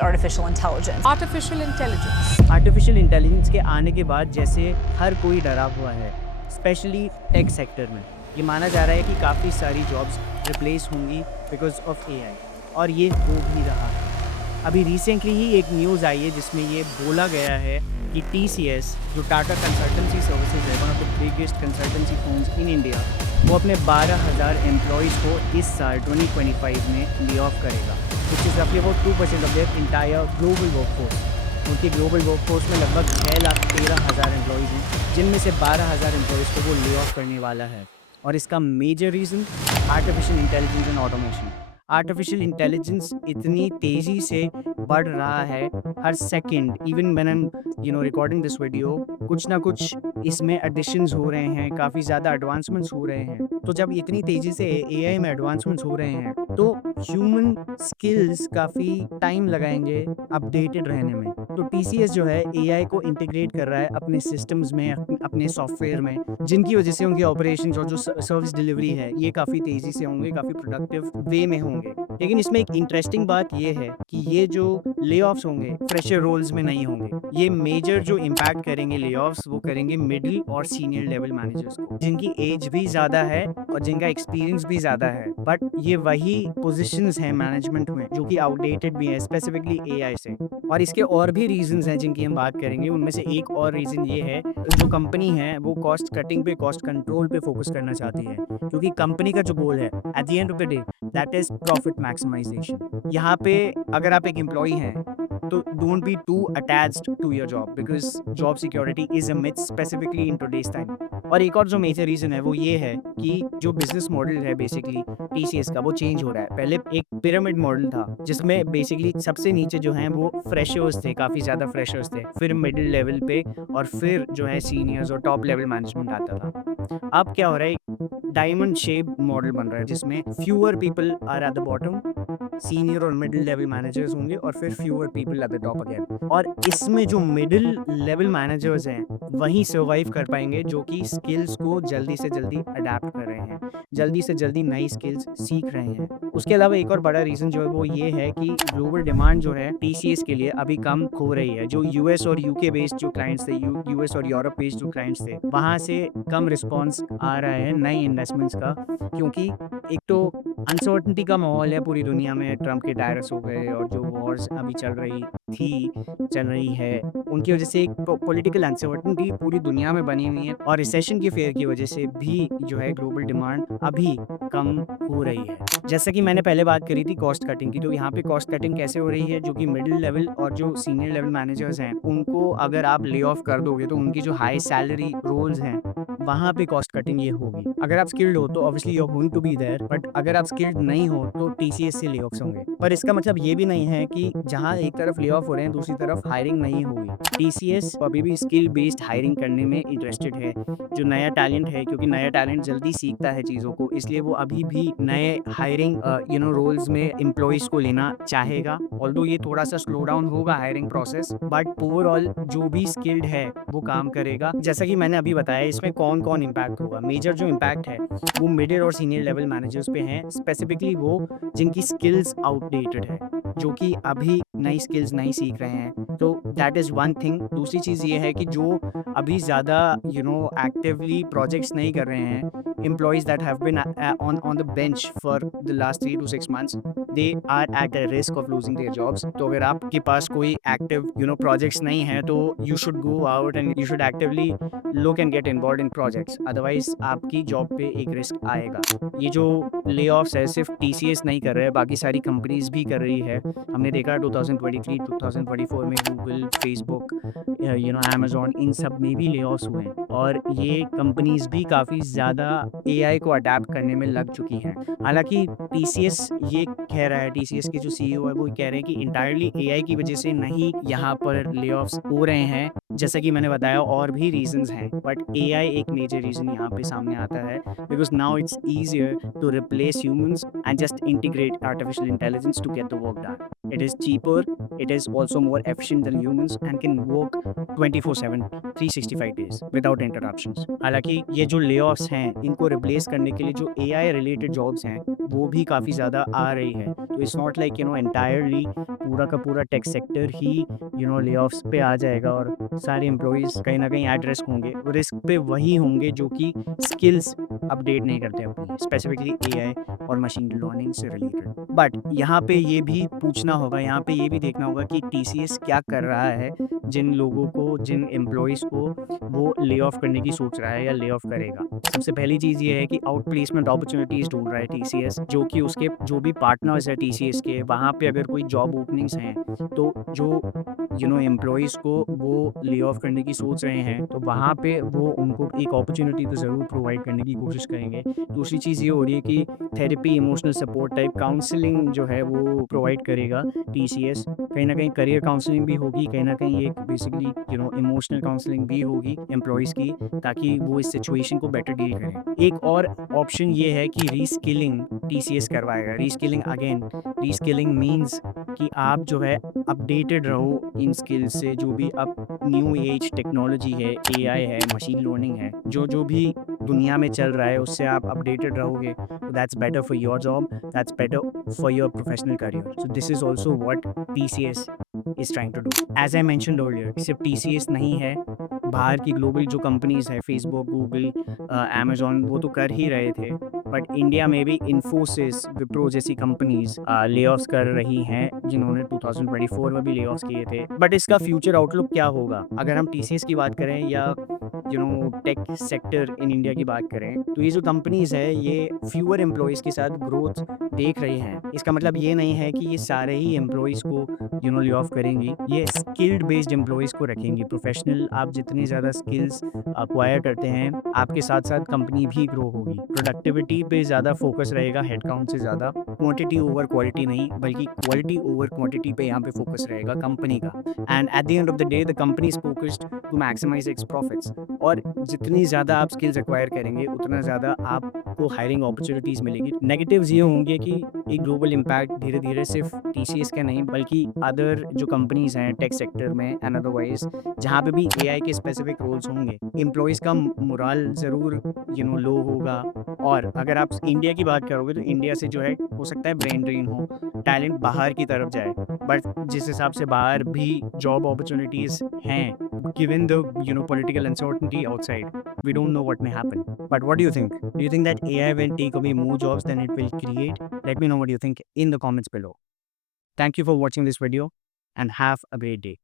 artificial intelligence. Artificial intelligence के आने के बाद जैसे हर कोई डरा हुआ है, स्पेशली टेक सेक्टर में। ये माना जा रहा है कि काफ़ी सारी जॉब्स रिप्लेस होंगी बिकॉज ऑफ एआई, और ये हो भी रहा है। अभी रिसेंटली ही एक न्यूज़ आई है जिसमें ये बोला गया है कि टीसीएस, जो टाटा कंसल्टेंसी सर्विसेज है, one of the biggest consultancy firms in India, वो अपने 12,000 एम्प्लॉयज़ को इस साल 2025 में ले ऑफ करेगा, विच इज़ रफली about 2% of their entire global workforce. उनकी ग्लोबल वर्कफोर्स में लगभग 6,13,000 एम्प्लॉयज़ हैं, जिनमें से 12,000 एम्प्लॉयज़ को वो ले ऑफ करने वाला है। और इसका major reason artificial intelligence and automation. Artificial intelligence इतनी तेज़ी से बढ़ रहा है हर second, even when I am recording this video, कुछ ना कुछ इसमें एडिशंस हो रहे हैं, काफ़ी ज़्यादा एडवांसमेंट्स हो रहे हैं। तो जब इतनी तेज़ी से एआई में एडवांसमेंट्स हो रहे हैं, तो ह्यूमन स्किल्स काफ़ी टाइम लगाएंगे अपडेटेड रहने में। तो टीसीएस जो है एआई को इंटीग्रेट कर रहा है अपने सिस्टम्स में, अपने सॉफ्टवेयर में, जिनकी वजह से उनके ऑपरेशंस और जो सर्विस डिलीवरी है, ये काफ़ी तेज़ी से होंगे, काफ़ी प्रोडक्टिव वे में होंगे। लेकिन इसमें एक इंटरेस्टिंग बात ये है कि ये जो ले-ऑफ्स होंगे फ्रेशर रोल्स में नहीं होंगे। ये मेजर जो इम्पैक्ट करेंगे ले-ऑफ्स, वो करेंगे मिडिल और सीनियर लेवल मैनेजर्स को, जिनकी एज भी ज़्यादा है और जिनका एक्सपीरियंस भी ज़्यादा है। बट ये वही पोजीशंस हैं मैनेजमेंट में जो कि आउटडेटेड भी हैं, स्पेसिफिकली एआई से। और इसके और भी रीजंस हैं जिनकी हम बात करेंगे। उनमें से एक और रीज़न ये है, जो कंपनी है वो कॉस्ट कटिंग पे, कॉस्ट कंट्रोल पे फोकस करना चाहती है, क्योंकि कंपनी का जो गोल है at the end of the day, that is profit maximization. यहाँ पे अगर आप एक एम्प्लॉई हैं तो don't be too attached to your job, because job security is a myth, specifically in today's time. और एक और जो मेजर रीज़न है वो ये है कि जो बिजनेस मॉडल है बेसिकली टीसीएस का, वो चेंज हो रहा है। पहले एक पिरामिड मॉडल था जिसमें बेसिकली सबसे नीचे जो है वो फ्रेशर्स थे, काफ़ी ज़्यादा फ्रेशर्स थे, फिर मिडिल लेवल पे, और फिर जो है सीनियर्स और टॉप लेवल मैनेजमेंट आता था। अब क्या हो रहा है, डायमंड शेप मॉडल बन रहा है जिसमें fewer people are at the bottom, senior और मिडिल लेवल मैनेजर्स होंगे, और फिर fewer people at the top again. और इसमें जो मिडिल लेवल मैनेजर्स हैं वही सर्वाइव कर पाएंगे, जो कि स्किल्स को जल्दी से जल्दी अडेप्ट कर रहे हैं, जल्दी से जल्दी नई स्किल्स सीख रहे हैं। उसके अलावा एक और बड़ा रीज़न जो है वो ये है कि ग्लोबल डिमांड जो है टीसीएस के लिए अभी कम हो रही है। जो यूएस और यूके बेस्ड जो क्लाइंट्स थे, यूएस और यूरोप बेस्ड जो क्लाइंट्स थे, वहाँ से कम रिस्पॉन्स आ रहा है नई इन्वेस्टमेंट्स का, क्योंकि एक तो अनसर्टनिटी का माहौल है पूरी दुनिया में। ट्रम्प के टायर्स हो गए, और जो वॉर्स अभी चल रही है, उनकी वजह से एक पॉलिटिकल अनसर्टनिटी पूरी दुनिया में बनी हुई है, और रिसेशन की फेयर की वजह से भी जो है ग्लोबल डिमांड अभी कम हो रही है। जैसा कि मैंने पहले बात करी थी कॉस्ट कटिंग की, तो यहाँ पे कॉस्ट कटिंग कैसे हो रही है, जो कि मिडिल लेवल और जो सीनियर लेवल मैनेजर्स हैं, उनको अगर आप ले ऑफ कर दोगे तो उनकी जो हाई सैलरी रोल्स हैं वहाँ पे कॉस्ट कटिंग ये होगी। अगर आप स्किल्ड हो तो obviously you are going to be there, but अगर आप स्किल्ड नहीं हो तो टीसीएस से ले ऑफ्स होंगे। पर इसका मतलब ये भी नहीं है कि जहाँ एक तरफ ले ऑफ हो रहे हैं दूसरी तरफ हायरिंग नहीं होगी। टीसीएस अभी भी स्किल बेस्ड हायरिंग करने में इंटरेस्टेड है। जो नया टैलेंट है, क्योंकि नया टैलेंट जल्दी सीखता है चीज़ों को, इसलिए वो अभी भी नए हायरिंग रोल्स में एम्प्लॉयज़ को लेना चाहेगा। ऑल्दो ये थोड़ा सा स्लो डाउन होगा हायरिंग प्रोसेस, बट ओवरऑल जो भी स्किल्ड है वो काम करेगा। जैसा कि मैंने अभी बताया, इसमें कौन कौन इम्पैक्ट होगा। मेजर जो इम्पैक्ट है वो मिडिल और सीनियर लेवल मैनेजर्स पे हैं, स्पेसिफिकली वो जिनकी स्किल्स आउटडेटेड है, जो कि अभी नई स्किल्स नहीं सीख रहे हैं। तो दैट इज़ वन थिंग। दूसरी चीज़ ये है कि जो अभी ज़्यादा एक्टिवली प्रोजेक्ट्स नहीं कर रहे हैं, employees that have been on the bench for the last 3 to 6 months, they are at a risk of losing their jobs. तो अगर आपके पास कोई एक्टिव प्रोजेक्ट्स नहीं है तो you should go out and you should actively look and get involved in projects, otherwise आपकी job पे एक रिस्क आएगा। ये जो ले ऑफ्स है सिर्फ टीसीएस नहीं कर रहा है, बाकी सारी कंपनीज भी कर रही है। हमने देखा 2023 2024 में गूगल, फेसबुक, अमेजॉन, इन सब में भी ले ऑफ्स हुए हैं, और ये कंपनीज भी काफ़ी ज़्यादा एआई को अडेप्ट करने में लग चुकी हैं। हालांकि टीसीएस ये कह रहा है, टीसीएस के जो सीईओ है वो कह रहे हैं कि इंटायरली एआई की वजह से नहीं यहाँ पर ले ऑफ्स हो रहे हैं, जैसा कि मैंने बताया और भी रीजंस हैं, बट एआई एक मेजर रीजन यहाँ पे सामने आता है, because now it's easier to replace humans and just integrate artificial intelligence to get the work done. It is cheaper, it is also more efficient than humans and can work 24/7, 365 days without interruptions. हालांकि ये जो layoffs हैं, इनको replace करने के लिए जो AI related jobs हैं, वो भी काफ़ी ज़्यादा आ रही है. तो इट्स नॉट लाइक एंटायरली पूरा का पूरा टेक सेक्टर ही लेऑफ्स पे आ जाएगा और सारे एम्प्लॉयज़ कहीं न कहीं एट रिस्क होंगे. वो रिस्क पे वही होंगे जो कि स्किल्स अपडेट नहीं करते अपनी, स्पेसिफिकली एआई और मशीन लर्निंग से रिलेटेड. बट यहाँ पे ये भी पूछना होगा, यहाँ पे ये भी देखना होगा कि टीसीएस क्या कर रहा है जिन लोगों को, जिन एम्प्लॉयज़ को वो ले ऑफ करने की सोच रहा है या ले ऑफ करेगा. सबसे पहली चीज़ ये है कि आउट प्लेसमेंट अपॉर्चुनिटीज़ ढूंढ रहा है टीसीएस, जो कि उसके जो भी पार्टनर्स है टीसीएस के, वहाँ पे अगर कोई जॉब ओपनिंग्स हैं तो जो एम्प्लॉयज़ को वो ले ऑफ करने की सोच रहे हैं, तो वहाँ पे वो उनको एक अपॉर्चुनिटी तो ज़रूर प्रोवाइड करने की कोशिश करेंगे. दूसरी चीज़ ये हो रही है कि therapy, emotional support type counselling जो है वो प्रोवाइड करेगा टीसीएस. कहीं न कहीं करियर काउंसलिंग भी होगी, कहीं न कहीं एक बेसिकली इमोशनल काउंसलिंग भी होगी एम्प्लॉइज़ की, ताकि वो इस सिचुएशन को बेटर डील करें. एक और ऑप्शन ये है कि रीस्किलिंग टीसीएस करवाएगा. रीस्किलिंग अगेन, रीस्किलिंग मीन्स कि आप जो है अपडेटेड रहो इन स्किल्स से, जो भी अब न्यू एज टेक्नोलॉजी है, एआई है, मशीन लर्निंग है, जो भी दुनिया में चल रहा है उससे आप अपडेटेड रहोगे. That's better for your job, that's better for your professional career. So this is also what TCS is trying to do. As I mentioned earlier, सिर्फ TCS नहीं है, बाहर की ग्लोबल जो कंपनीज है, फेसबुक, गूगल, अमेजोन, वो तो कर ही रहे थे. बट इंडिया में भी इन्फोसिस, विप्रो जैसी कंपनीज ले ऑफ्स कर रही हैं, जिन्होंने 2024 में भी ले ऑफ्स किए थे. बट इसका फ्यूचर आउटलुक क्या होगा? अगर हम टीसीएस की बात करें या टेक सेक्टर इन इंडिया की बात करें, तो ये जो कंपनीज है ये फ्यूअर एम्प्लॉयज़ के साथ ग्रोथ देख रही हैं. इसका मतलब ये नहीं है कि ये सारे ही एम्प्लॉयज़ को ले ऑफ करेंगी. ये स्किल्ड बेस्ड एम्प्लॉयज़ को रखेंगी. प्रोफेशनल, आप जितनी ज़्यादा स्किल्स अक्वायर करते हैं, आपके साथ साथ कंपनी भी ग्रो होगी. प्रोडक्टिविटी पे ज़्यादा फोकस रहेगा हेड काउंट से ज़्यादा. क्वांटिटी ओवर क्वालिटी नहीं, बल्कि क्वालिटी ओवर क्वांटिटी पे यहाँ पे फोकस रहेगा कंपनी का. And at the end of the day the company is focused to maximize its profits. और जितनी ज़्यादा आप स्किल्स एक्वायर करेंगे, उतना ज़्यादा आपको हायरिंग अपॉर्चुनिटीज़ मिलेगी. नेगेटिव्स ये होंगे कि एक ग्लोबल इम्पैक्ट धीरे-धीरे सिर्फ टीसीएस का नहीं, बल्कि अदर जो कंपनीज़ हैं टेक सेक्टर में एंड अदरवाइज़, जहाँ पे भी एआई के स्पेसिफिक रोल्स होंगे, एम्प्लॉइज़ का मोरल ज़रूर लो होगा. और अगर आप इंडिया की बात करोगे तो इंडिया से जो है हो सकता है ब्रेन ड्रेन हो, टैलेंट बाहर की तरफ जाए. बट जिस हिसाब से बाहर भी जॉब अपॉर्चुनिटीज़ हैं, given the political uncertainty outside, we don't know what may happen. But what do you think? Do you think that AI will take away more jobs than it will create? Let me know what you think in the comments below. Thank you for watching this video and have a great day.